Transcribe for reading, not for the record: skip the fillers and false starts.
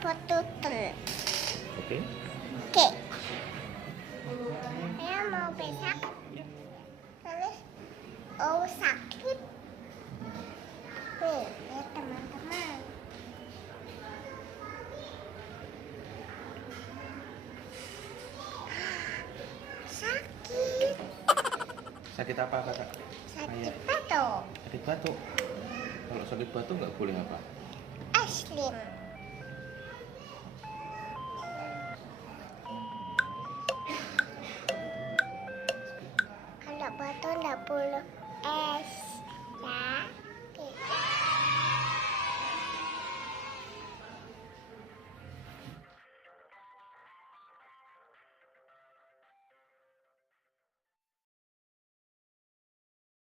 potato. Oke. Oke. Saya mau besok. Terus, oh sakit. Nih, ya teman-teman. Sakit. Sakit apa kakak? Sakit batuk. Sakit batuk. Kalau sakit batuk nggak boleh apa? Es krim.